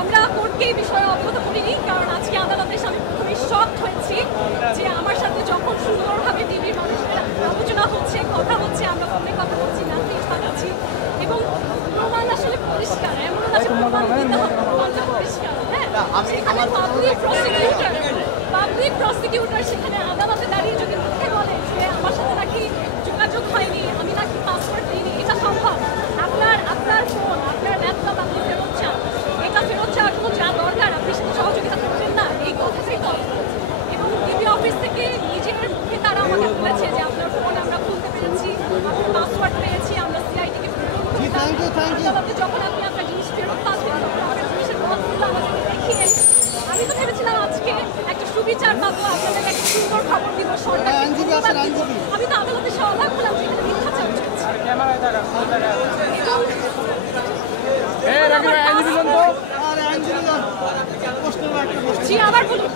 আমরা কোর্টকে এই বিষয়ে অবগত করিনি, কারণ আজকে আদালতে এসে আমি খুবই শকড হয়েছি যে আমার সাথে যখন সুন্দরভাবে টিভির মানুষের আলোচনা হচ্ছে, কথা হচ্ছে, আমরা ফোনে কথা বলছি, নাচি পাঠাচ্ছি এবং প্রমাণ আসলে পরিষ্কার, এমন না যে প্রমাণ দিতে হবে, প্রমাণটা পরিষ্কার। হ্যাঁ, সেখানে পাবলিক প্রসিকিউটর সেখানে আদালতে দাঁড়িয়ে যদি মুখে বলে যে আমার সাথে নাকি যোগাযোগ হয়নি, আমি নাকি পাসওয়ার্ড দিইনি, এটা সম্ভব? আপনার ফোন, আপনার ল্যাপটপ আপনি ফেরত চান, এটা ফেরত চাওয়ার জন্য যা দরকার আপনি সেটা সহযোগিতা করবেন না, এই কথাটাই তথ্য। এবং ডিবি অফিস থেকে নিজের মুখে তারা আমাকে বলেছে যে আপনার ফোন আমরা খুলতে পেরেছি, পাসওয়ার্ড পেয়েছি, আমরা সিআইডিকে আদালতে যখন আপনি আপনার জিনিস ফেরত পাচ্ছেন তখন আপনার জিনিসের দলগুলো আমাদেরকে দেখিয়ে, আমি তো ভেবেছিলাম আজকে একটা সুবিচার পাবো, আপনাদের একটা সুন্দর খবর দিব, সরকার। আমি তো আদালতে সে অবাক হলাম যে এখানে মিথ্যা চাপ চলছে। জি, আবার বলুন।